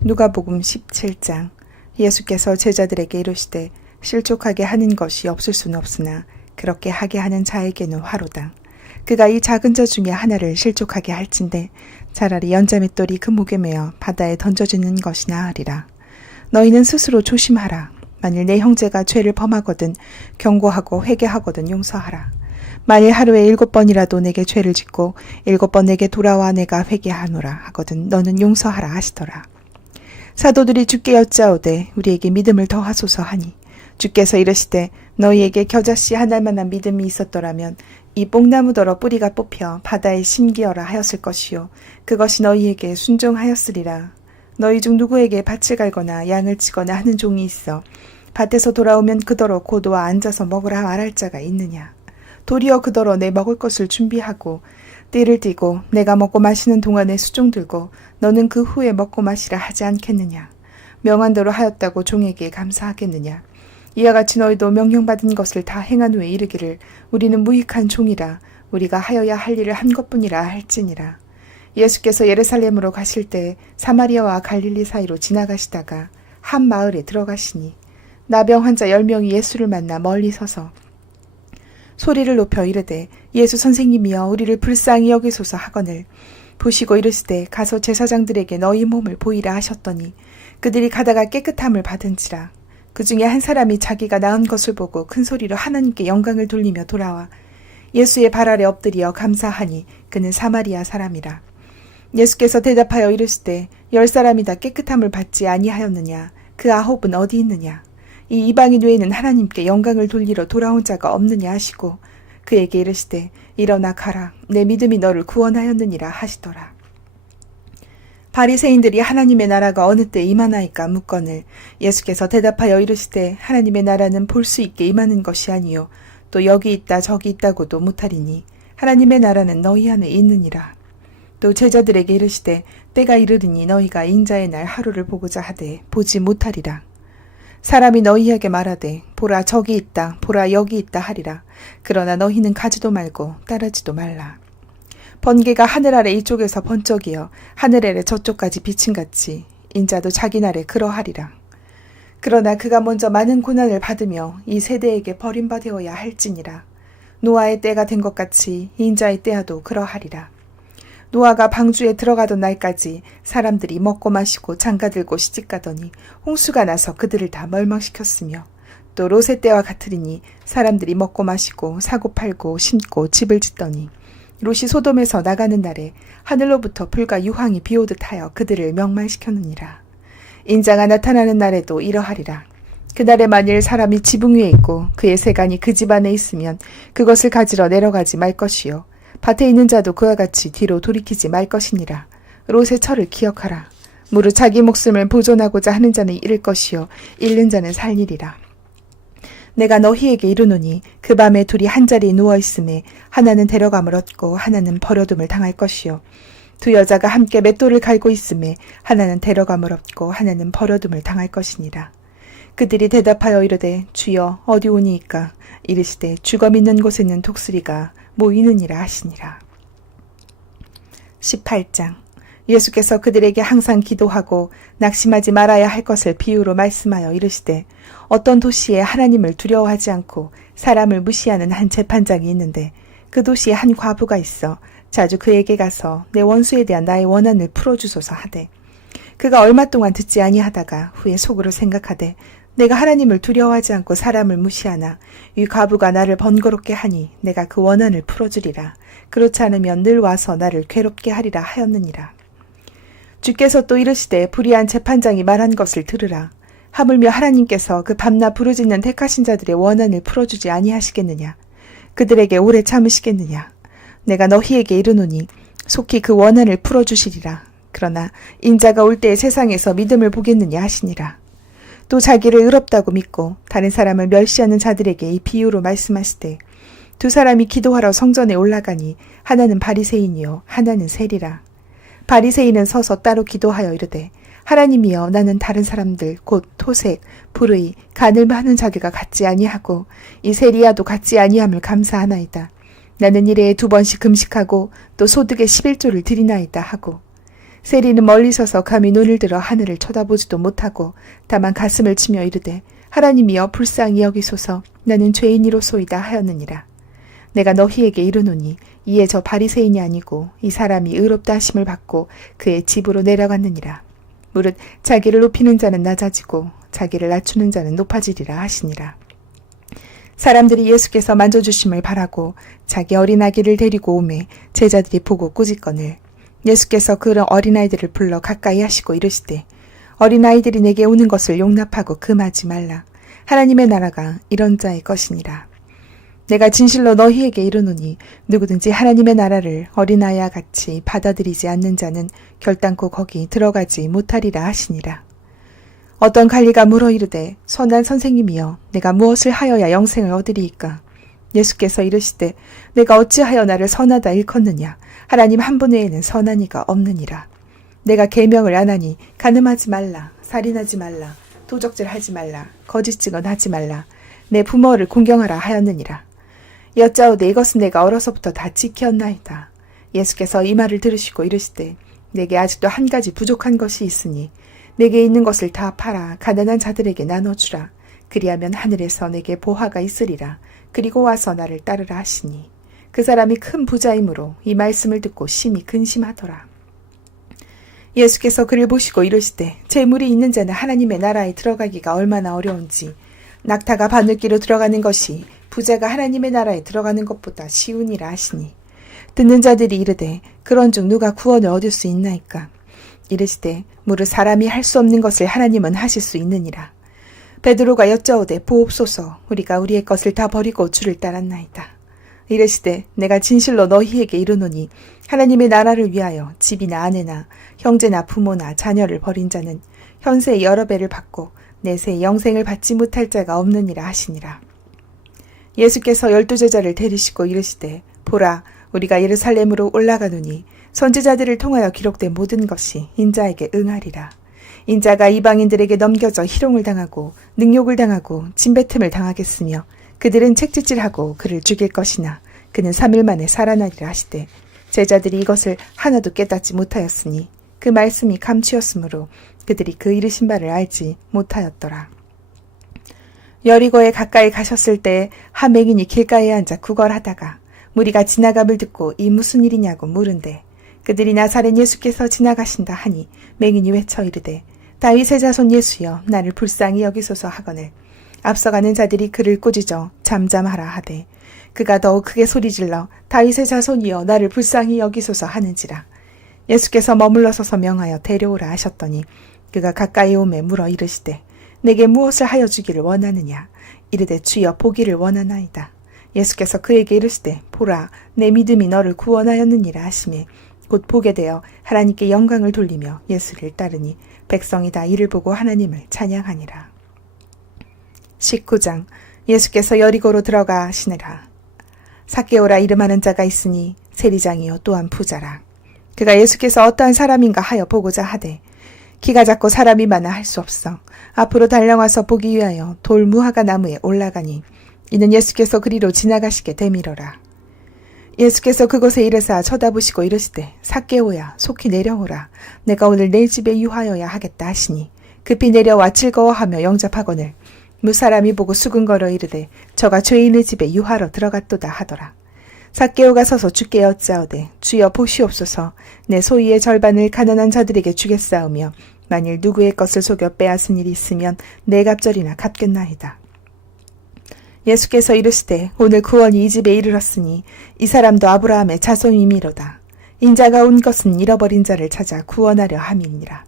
누가복음 17장. 예수께서 제자들에게 이르시되 실족하게 하는 것이 없을 수는 없으나 그렇게 하게 하는 자에게는 화로다. 그가 이 작은 자 중에 하나를 실족하게 할진대 차라리 연자맷돌이 그 목에 매어 바다에 던져지는 것이 나으리라. 너희는 스스로 조심하라. 만일 내 형제가 죄를 범하거든 경고하고 회개하거든 용서하라. 만일 하루에 7번이라도 내게 죄를 짓고 7번 내게 돌아와 내가 회개하노라 하거든 너는 용서하라 하시더라. 사도들이 주께 여짜오되 우리에게 믿음을 더하소서 하니 주께서 이르시되 너희에게 겨자씨 하나만한 믿음이 있었더라면 이 뽕나무더러 뿌리가 뽑혀 바다에 심기어라 하였을 것이요 그것이 너희에게 순종하였으리라. 너희 중 누구에게 밭을 갈거나 양을 치거나 하는 종이 있어 밭에서 돌아오면 그더러 고도와 앉아서 먹으라 말할 자가 있느냐. 도리어 그더러 내 먹을 것을 준비하고 띠를 띠고 내가 먹고 마시는 동안에 수종 들고 너는 그 후에 먹고 마시라 하지 않겠느냐. 명한 대로 하였다고 종에게 감사하겠느냐. 이와 같이 너희도 명령받은 것을 다 행한 후에 이르기를 우리는 무익한 종이라 우리가 하여야 할 일을 한 것뿐이라 할지니라. 예수께서 예루살렘으로 가실 때 사마리아와 갈릴리 사이로 지나가시다가 한 마을에 들어가시니 나병 환자 10명이 예수를 만나 멀리 서서 소리를 높여 이르되 예수 선생님이여 우리를 불쌍히 여기소서 하거늘 보시고 이르시되 가서 제사장들에게 너희 몸을 보이라 하셨더니 그들이 가다가 깨끗함을 받은지라. 그 중에 한 사람이 자기가 나은 것을 보고 큰 소리로 하나님께 영광을 돌리며 돌아와 예수의 발 아래 엎드려 감사하니 그는 사마리아 사람이라. 예수께서 대답하여 이르시되 10사람이 다 깨끗함을 받지 아니하였느냐. 그 9은 어디 있느냐. 이 이방인 외에는 하나님께 영광을 돌리러 돌아온 자가 없느냐 하시고 그에게 이르시되 일어나 가라. 내 믿음이 너를 구원하였느니라 하시더라. 바리새인들이 하나님의 나라가 어느 때 임하나이까 묻거늘 예수께서 대답하여 이르시되 하나님의 나라는 볼 수 있게 임하는 것이 아니요 또 여기 있다 저기 있다고도 못하리니 하나님의 나라는 너희 안에 있느니라. 또 제자들에게 이르시되 때가 이르리니 너희가 인자의 날 하루를 보고자 하되 보지 못하리라. 사람이 너희에게 말하되 보라 저기 있다 보라 여기 있다 하리라. 그러나 너희는 가지도 말고 따르지도 말라. 번개가 하늘 아래 이쪽에서 번쩍이어 하늘 아래 저쪽까지 비침같이 인자도 자기 날에 그러하리라. 그러나 그가 먼저 많은 고난을 받으며 이 세대에게 버림받아야 할지니라. 노아의 때가 된 것 같이 인자의 때야도 그러하리라. 노아가 방주에 들어가던 날까지 사람들이 먹고 마시고 장가들고 시집가더니 홍수가 나서 그들을 다 멸망시켰으며 또 롯의 때와 같으리니 사람들이 먹고 마시고 사고 팔고 심고 집을 짓더니 롯이 소돔에서 나가는 날에 하늘로부터 불과 유황이 비오듯 하여 그들을 멸망시켰느니라. 인자가 나타나는 날에도 이러하리라. 그날에 만일 사람이 지붕 위에 있고 그의 세간이 그 집 안에 있으면 그것을 가지러 내려가지 말 것이요 밭에 있는 자도 그와 같이 뒤로 돌이키지 말 것이니라. 롯의 철을 기억하라. 무릇 자기 목숨을 보존하고자 하는 자는 잃을 것이요 잃는 자는 살리리라. 내가 너희에게 이르노니 그 밤에 둘이 한자리에 누워있음에 하나는 데려감을 얻고 하나는 버려둠을 당할 것이요 두 여자가 함께 맷돌을 갈고 있음에 하나는 데려감을 얻고 하나는 버려둠을 당할 것이니라. 그들이 대답하여 이르되 주여 어디 오니이까. 이르시되 주검 있는 곳에는 독수리가 모이느니라 하시니라. 18장. 예수께서 그들에게 항상 기도하고 낙심하지 말아야 할 것을 비유로 말씀하여 이르시되 어떤 도시에 하나님을 두려워하지 않고 사람을 무시하는 한 재판장이 있는데 그 도시에 한 과부가 있어 자주 그에게 가서 내 원수에 대한 나의 원한을 풀어주소서 하되 그가 얼마 동안 듣지 아니하다가 후에 속으로 생각하되 내가 하나님을 두려워하지 않고 사람을 무시하나 이 과부가 나를 번거롭게 하니 내가 그 원한을 풀어주리라. 그렇지 않으면 늘 와서 나를 괴롭게 하리라 하였느니라. 주께서 또 이르시되 불의한 재판장이 말한 것을 들으라. 하물며 하나님께서 그 밤낮 부르짖는 택하신 자들의 원한을 풀어주지 아니하시겠느냐. 그들에게 오래 참으시겠느냐. 내가 너희에게 이르노니 속히 그 원한을 풀어주시리라. 그러나 인자가 올 때에 세상에서 믿음을 보겠느냐 하시니라. 또 자기를 의롭다고 믿고 다른 사람을 멸시하는 자들에게 이 비유로 말씀하시되 두 사람이 기도하러 성전에 올라가니 하나는 바리새인이요 하나는 세리라. 바리새인은 서서 따로 기도하여 이르되 하나님이여 나는 다른 사람들 곧 토색, 불의, 간을 하는 자들과 같지 아니하고 이 세리야도 같지 아니함을 감사하나이다. 나는 일에 2번씩 금식하고 또 소득의 11조를 드리나이다 하고 세리는 멀리 서서 감히 눈을 들어 하늘을 쳐다보지도 못하고 다만 가슴을 치며 이르되 하나님이여 불쌍히 여기소서 나는 죄인이로소이다 하였느니라. 내가 너희에게 이르노니 이에 저 바리새인이 아니고 이 사람이 의롭다 하심을 받고 그의 집으로 내려갔느니라. 무릇 자기를 높이는 자는 낮아지고 자기를 낮추는 자는 높아지리라 하시니라. 사람들이 예수께서 만져주심을 바라고 자기 어린아기를 데리고 오매 제자들이 보고 꾸짖거늘 예수께서 그런 어린아이들을 불러 가까이 하시고 이르시되 어린아이들이 내게 오는 것을 용납하고 금하지 말라. 하나님의 나라가 이런 자의 것이니라. 내가 진실로 너희에게 이르노니 누구든지 하나님의 나라를 어린아이와 같이 받아들이지 않는 자는 결단코 거기 들어가지 못하리라 하시니라. 어떤 관리가 물어 이르되 선한 선생님이여 내가 무엇을 하여야 영생을 얻으리이까? 예수께서 이르시되 내가 어찌하여 나를 선하다 일컫느냐? 하나님 한 분 외에는 선한 이가 없느니라. 내가 계명을 안 하니 간음하지 말라, 살인하지 말라, 도적질하지 말라, 거짓 증언하지 말라, 내 부모를 공경하라 하였느니라. 여짜오되 이것은 내가 어려서부터 다 지켰나이다. 예수께서 이 말을 들으시고 이르시되 내게 아직도 한 가지 부족한 것이 있으니 내게 있는 것을 다 팔아 가난한 자들에게 나눠주라. 그리하면 하늘에서 내게 보화가 있으리라. 그리고 와서 나를 따르라 하시니 그 사람이 큰 부자이므로 이 말씀을 듣고 심히 근심하더라. 예수께서 그를 보시고 이르시되 재물이 있는 자는 하나님의 나라에 들어가기가 얼마나 어려운지 낙타가 바늘기로 들어가는 것이 부자가 하나님의 나라에 들어가는 것보다 쉬우니라 하시니 듣는 자들이 이르되 그런 중 누가 구원을 얻을 수 있나이까? 이르시되 무릇 사람이 할 수 없는 것을 하나님은 하실 수 있느니라. 베드로가 여짜오되 보옵소서 우리가 우리의 것을 다 버리고 주를 따랐나이다. 이르시되 내가 진실로 너희에게 이르노니 하나님의 나라를 위하여 집이나 아내나 형제나 부모나 자녀를 버린 자는 현세의 여러 배를 받고 내세의 영생을 받지 못할 자가 없느니라 하시니라. 예수께서 12제자를 데리시고 이르시되 보라 우리가 예루살렘으로 올라가노니 선지자들을 통하여 기록된 모든 것이 인자에게 응하리라. 인자가 이방인들에게 넘겨져 희롱을 당하고 능욕을 당하고 침뱉음을 당하겠으며 그들은 책짓질하고 그를 죽일 것이나 그는 3일 만에 살아나리라 하시되 제자들이 이것을 하나도 깨닫지 못하였으니 그 말씀이 감추었으므로 그들이 그 이르신 바를 알지 못하였더라. 여리고에 가까이 가셨을 때 한 맹인이 길가에 앉아 구걸하다가 무리가 지나감을 듣고 이 무슨 일이냐고 물은데 그들이 나사렛 예수께서 지나가신다 하니 맹인이 외쳐 이르되 다윗의 자손 예수여 나를 불쌍히 여기소서 하거늘 앞서가는 자들이 그를 꾸짖어 잠잠하라 하되 그가 더욱 크게 소리질러 다윗의 자손이여 나를 불쌍히 여기소서 하는지라. 예수께서 머물러 서서 명하여 데려오라 하셨더니 그가 가까이 오매 물어 이르시되 내게 무엇을 하여 주기를 원하느냐? 이르되 주여 보기를 원하나이다. 예수께서 그에게 이르시되 보라 내 믿음이 너를 구원하였느니라 하시매 곧 보게 되어 하나님께 영광을 돌리며 예수를 따르니 백성이 다 이를 보고 하나님을 찬양하니라. 19장 예수께서 여리고로 들어가시니라. 삭개오라 이름하는 자가 있으니 세리장이요 또한 부자라. 그가 예수께서 어떠한 사람인가 하여 보고자 하되 키가 작고 사람이 많아 할 수 없어 앞으로 달려와서 보기 위하여 돌 무화과 나무에 올라가니 이는 예수께서 그리로 지나가시게 되밀어라. 예수께서 그곳에 이르사 쳐다보시고 이르시되 삭개오야 속히 내려오라. 내가 오늘 내 집에 유하여야 하겠다 하시니 급히 내려와 즐거워하며 영접하거늘 무사람이 보고 수근거려 이르되 저가 죄인의 집에 유하러 들어갔도다 하더라. 삭개오가 서서 주께 여짜오되 주여 보시옵소서 내 소유의 절반을 가난한 자들에게 주겠사오며 만일 누구의 것을 속여 빼앗은 일이 있으면 네 갑절이나 갚겠나이다. 예수께서 이르시되 오늘 구원이 이 집에 이르렀으니 이 사람도 아브라함의 자손이미로다. 인자가 온 것은 잃어버린 자를 찾아 구원하려 함이니라.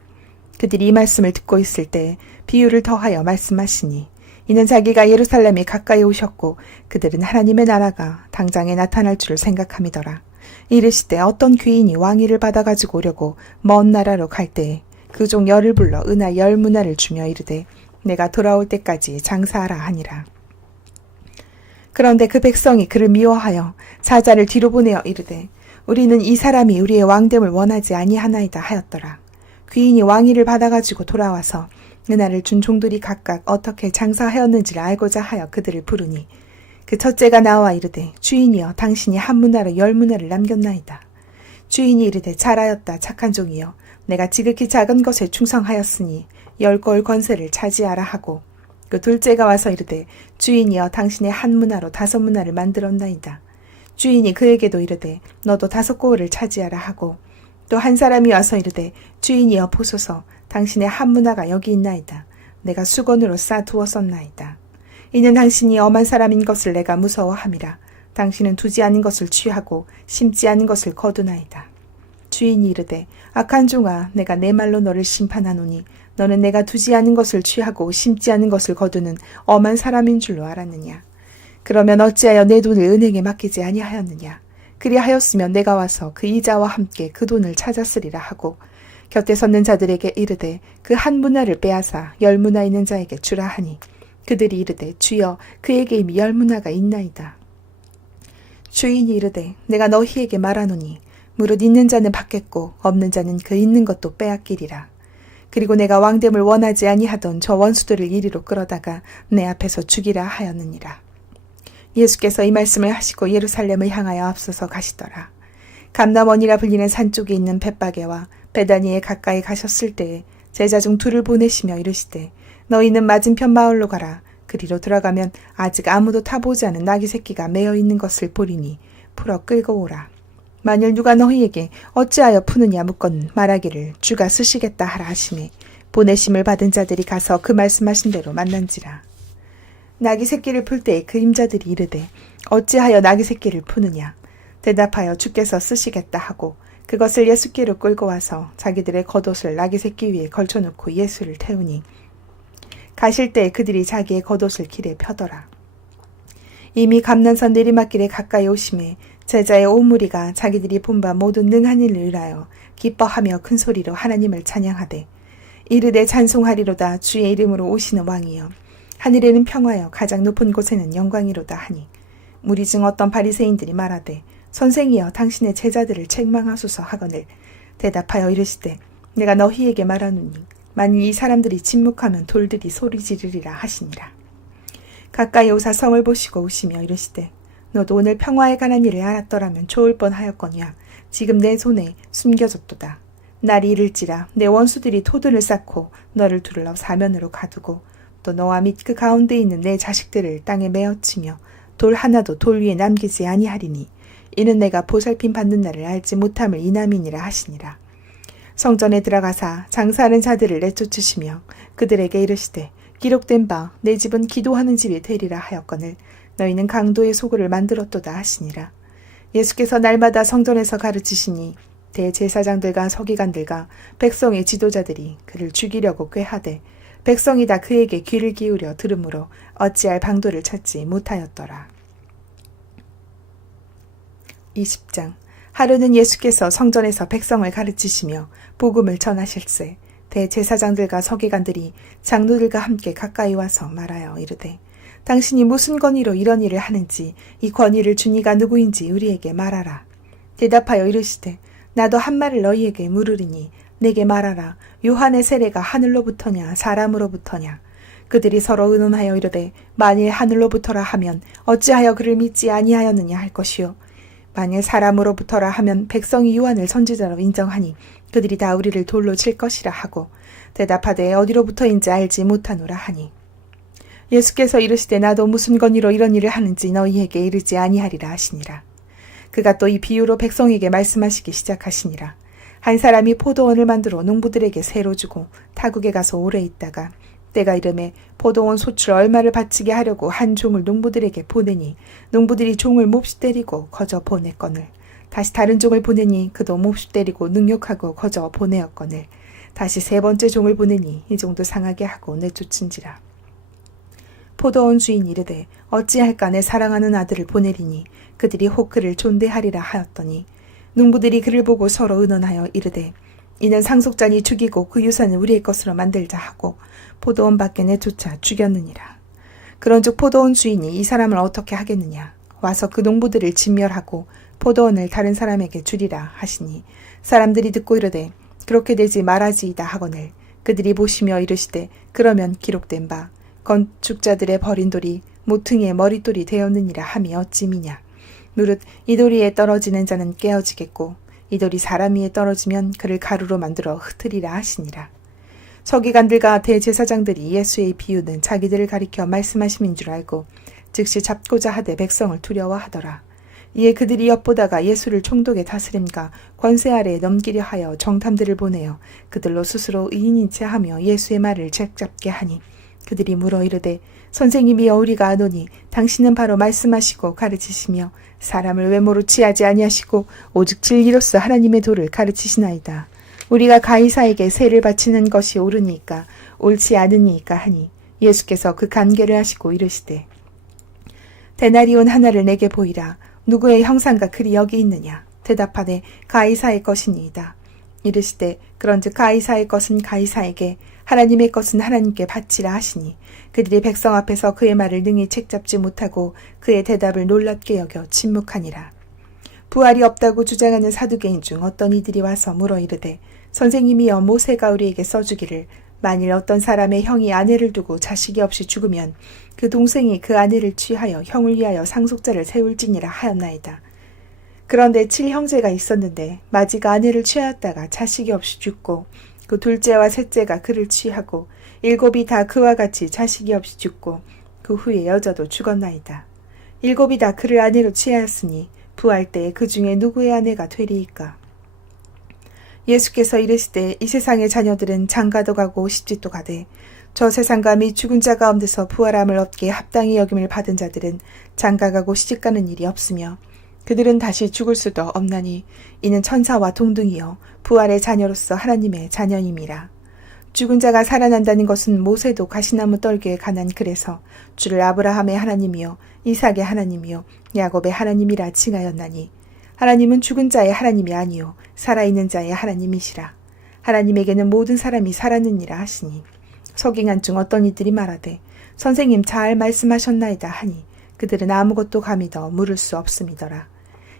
그들이 이 말씀을 듣고 있을 때 비유를 더하여 말씀하시니 이는 자기가 예루살렘에 가까이 오셨고 그들은 하나님의 나라가 당장에 나타날 줄을 생각함이더라. 이르시되 어떤 귀인이 왕위를 받아가지고 오려고 먼 나라로 갈 때에 그 종 열을 불러 은하 10문화를 주며 이르되 내가 돌아올 때까지 장사하라 하니라. 그런데 그 백성이 그를 미워하여 사자를 뒤로 보내어 이르되 우리는 이 사람이 우리의 왕됨을 원하지 아니하나이다 하였더라. 귀인이 왕위를 받아가지고 돌아와서 은하를 준 종들이 각각 어떻게 장사하였는지를 알고자 하여 그들을 부르니 그 첫째가 나와 이르되 주인이여 당신이 한 문화로 10문화를 남겼나이다. 주인이 이르되 잘하였다 착한 종이여 내가 지극히 작은 것에 충성하였으니 10골 권세를 차지하라 하고 그 둘째가 와서 이르되 주인이여 당신의 한 문화로 5문화를 만들었나이다. 주인이 그에게도 이르되 너도 5골을 차지하라 하고 또 한 사람이 와서 이르되 주인이여 보소서 당신의 한 문화가 여기 있나이다. 내가 수건으로 싸두었었나이다. 이는 당신이 엄한 사람인 것을 내가 무서워함이라. 당신은 두지 않은 것을 취하고 심지 않은 것을 거두나이다. 주인이 이르되 악한 종아 내가 내 말로 너를 심판하노니 너는 내가 두지 않은 것을 취하고 심지 않은 것을 거두는 엄한 사람인 줄로 알았느냐. 그러면 어찌하여 내 돈을 은행에 맡기지 아니하였느냐. 그리하였으면 내가 와서 그 이자와 함께 그 돈을 찾았으리라 하고 곁에 섰는 자들에게 이르되 그 한 문화를 빼앗아 10문화 있는 자에게 주라 하니 그들이 이르되 주여 그에게 이미 10문화가 있나이다. 주인이 이르되 내가 너희에게 말하노니 무릇 있는 자는 받겠고 없는 자는 그 있는 것도 빼앗기리라. 그리고 내가 왕됨을 원하지 아니하던 저 원수들을 이리로 끌어다가 내 앞에서 죽이라 하였느니라. 예수께서 이 말씀을 하시고 예루살렘을 향하여 앞서서 가시더라. 감람원이라 불리는 산 쪽에 있는 벳바게와 베다니에 가까이 가셨을 때에 제자 중 2를 보내시며 이르시되 너희는 맞은편 마을로 가라. 그리로 들어가면 아직 아무도 타보지 않은 나귀 새끼가 매어 있는 것을 보리니 풀어 끌고 오라. 만일 누가 너희에게 어찌하여 푸느냐 묻건 말하기를 주가 쓰시겠다 하라 하시매 보내심을 받은 자들이 가서 그 말씀하신 대로 만난지라. 나귀 새끼를 풀 때에 그 임자들이 이르되 어찌하여 나귀 새끼를 푸느냐. 대답하여 주께서 쓰시겠다 하고 그것을 예수께로 끌고 와서 자기들의 겉옷을 나귀 새끼 위에 걸쳐놓고 예수를 태우니 가실 때에 그들이 자기의 겉옷을 길에 펴더라. 이미 감난선 내리막길에 가까이 오심에 제자의 온 무리가 자기들이 본 바 모든 능한 일을 의하여 기뻐하며 큰 소리로 하나님을 찬양하되 이르되 찬송하리로다 주의 이름으로 오시는 왕이여 하늘에는 평화여 가장 높은 곳에는 영광이로다 하니 무리 중 어떤 바리새인들이 말하되 선생이여 당신의 제자들을 책망하소서 하거늘 대답하여 이르시되 내가 너희에게 말하노니 만일 이 사람들이 침묵하면 돌들이 소리 지르리라 하시니라. 가까이 오사 성을 보시고 오시며 이르시되 너도 오늘 평화에 관한 일을 알았더라면 좋을 뻔하였거니와 지금 내 손에 숨겨졌도다. 날이 이를지라 내 원수들이 토들을 쌓고 너를 둘러 사면으로 가두고 또 너와 및 그 가운데 있는 내 자식들을 땅에 메어치며 돌 하나도 돌 위에 남기지 아니하리니 이는 내가 보살핌 받는 날을 알지 못함을 이남이니라 하시니라. 성전에 들어가사 장사하는 자들을 내쫓으시며 그들에게 이르시되 기록된 바 내 집은 기도하는 집이 되리라 하였거늘 너희는 강도의 소굴을 만들었도다 하시니라. 예수께서 날마다 성전에서 가르치시니 대제사장들과 서기관들과 백성의 지도자들이 그를 죽이려고 꾀하되 백성이 다 그에게 귀를 기울여 들으므로 어찌할 방도를 찾지 못하였더라. 20장 하루는 예수께서 성전에서 백성을 가르치시며 복음을 전하실세 대제사장들과 서기관들이 장로들과 함께 가까이 와서 말하여 이르되 당신이 무슨 권위로 이런 일을 하는지 이 권위를 준 이가 누구인지 우리에게 말하라. 대답하여 이르시되 나도 한 말을 너희에게 물으리니 내게 말하라. 요한의 세례가 하늘로부터냐 사람으로부터냐. 그들이 서로 의논하여 이르되 만일 하늘로부터라 하면 어찌하여 그를 믿지 아니하였느냐 할 것이요 만일 사람으로부터라 하면 백성이 요한을 선지자로 인정하니 그들이 다 우리를 돌로 칠 것이라 하고 대답하되 어디로부터인지 알지 못하노라 하니 예수께서 이르시되 나도 무슨 권위로 이런 일을 하는지 너희에게 이르지 아니하리라 하시니라. 그가 또 이 비유로 백성에게 말씀하시기 시작하시니라. 한 사람이 포도원을 만들어 농부들에게 새로 주고 타국에 가서 오래 있다가 때가 이름에 포도원 소출 얼마를 바치게 하려고 한 종을 농부들에게 보내니 농부들이 종을 몹시 때리고 거저 보냈거늘 다시 다른 종을 보내니 그도 몹시 때리고 능욕하고 거저 보내었거늘 다시 3번째 종을 보내니 이 종도 상하게 하고 내쫓은지라. 포도원 주인이 이르되 어찌할까 내 사랑하는 아들을 보내리니 그들이 혹 그를 존대하리라 하였더니 농부들이 그를 보고 서로 의논하여 이르되 이는 상속자니 죽이고 그 유산을 우리의 것으로 만들자 하고 포도원 밖에 내쫓아 죽였느니라. 그런즉 포도원 주인이 이 사람을 어떻게 하겠느냐 와서 그 농부들을 진멸하고 포도원을 다른 사람에게 주리라 하시니 사람들이 듣고 이르되 그렇게 되지 말아지이다 하거늘 그들이 보시며 이르시되 그러면 기록된 바 건축자들의 버린 돌이 모퉁이의 머릿돌이 되었느니라 함이 어찌미냐. 무릇 이 돌 위에 떨어지는 자는 깨어지겠고 이 돌이 사람 위에 떨어지면 그를 가루로 만들어 흩으리라 하시니라. 서기관들과 대제사장들이 예수의 비유는 자기들을 가리켜 말씀하심인 줄 알고 즉시 잡고자 하되 백성을 두려워하더라. 이에 그들이 엿보다가 예수를 총독의 다스림과 권세 아래에 넘기려 하여 정탐들을 보내어 그들로 스스로 의인인 채 하며 예수의 말을 책잡게 하니 그들이 물어 이르되 선생님이여 우리가 아노니 당신은 바로 말씀하시고 가르치시며 사람을 외모로 취하지 아니하시고 오직 진리로서 하나님의 도를 가르치시나이다. 우리가 가이사에게 세를 바치는 것이 옳으니까 옳지 않으니까 하니 예수께서 그 간계를 하시고 이르시되 데나리온 하나를 내게 보이라. 누구의 형상과 글이 여기 있느냐? 대답하되 가이사의 것이니이다. 이르시되 그런즉 가이사의 것은 가이사에게 하나님의 것은 하나님께 바치라 하시니 그들이 백성 앞에서 그의 말을 능히 책잡지 못하고 그의 대답을 놀랍게 여겨 침묵하니라. 부활이 없다고 주장하는 사두개인 중 어떤 이들이 와서 물어 이르되 선생님이여 모세가 우리에게 써주기를 만일 어떤 사람의 형이 아내를 두고 자식이 없이 죽으면 그 동생이 그 아내를 취하여 형을 위하여 상속자를 세울지니라 하였나이다. 그런데 7형제가 있었는데 마지가 아내를 취하였다가 자식이 없이 죽고 그 둘째와 셋째가 그를 취하고 7이 다 그와 같이 자식이 없이 죽고 그 후에 여자도 죽었나이다. 7이 다 그를 아내로 취하였으니 부활 때에 그 중에 누구의 아내가 되리이까? 예수께서 이르시되 이 세상의 자녀들은 장가도 가고 시집도 가되 저 세상과 및 죽은 자 가운데서 부활함을 얻게 합당히 여김을 받은 자들은 장가가고 시집가는 일이 없으며 그들은 다시 죽을 수도 없나니 이는 천사와 동등이요 부활의 자녀로서 하나님의 자녀임이라. 죽은 자가 살아난다는 것은 모세도 가시나무 떨기에 관한 글에서 주를 아브라함의 하나님이요 이삭의 하나님이요 야곱의 하나님이라 칭하였나니 하나님은 죽은 자의 하나님이 아니요 살아있는 자의 하나님이시라. 하나님에게는 모든 사람이 살았느니라 하시니 서기관 중 어떤 이들이 말하되 선생님 잘 말씀하셨나이다 하니 그들은 아무것도 감히 더 물을 수 없음이더라.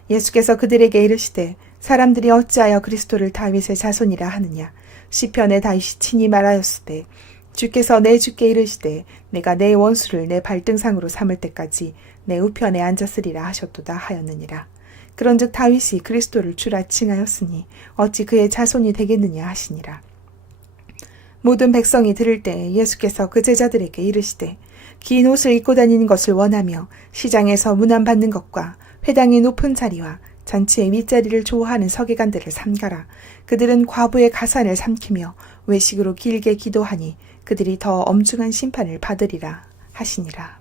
예수께서 그들에게 이르시되 사람들이 어찌하여 그리스도를 다윗의 자손이라 하느냐. 시편에 다윗이 친히 말하였으되 주께서 내 주께 이르시되 내가 내 원수를 내 발등상으로 삼을 때까지 내 우편에 앉았으리라 하셨도다 하였느니라. 그런즉 다윗이 그리스도를 주라 칭하였으니 어찌 그의 자손이 되겠느냐 하시니라. 모든 백성이 들을 때 예수께서 그 제자들에게 이르시되 긴 옷을 입고 다니는 것을 원하며 시장에서 문안받는 것과 회당의 높은 자리와 잔치의 윗자리를 좋아하는 서기관들을 삼가라. 그들은 과부의 가산을 삼키며 외식으로 길게 기도하니 그들이 더 엄중한 심판을 받으리라 하시니라.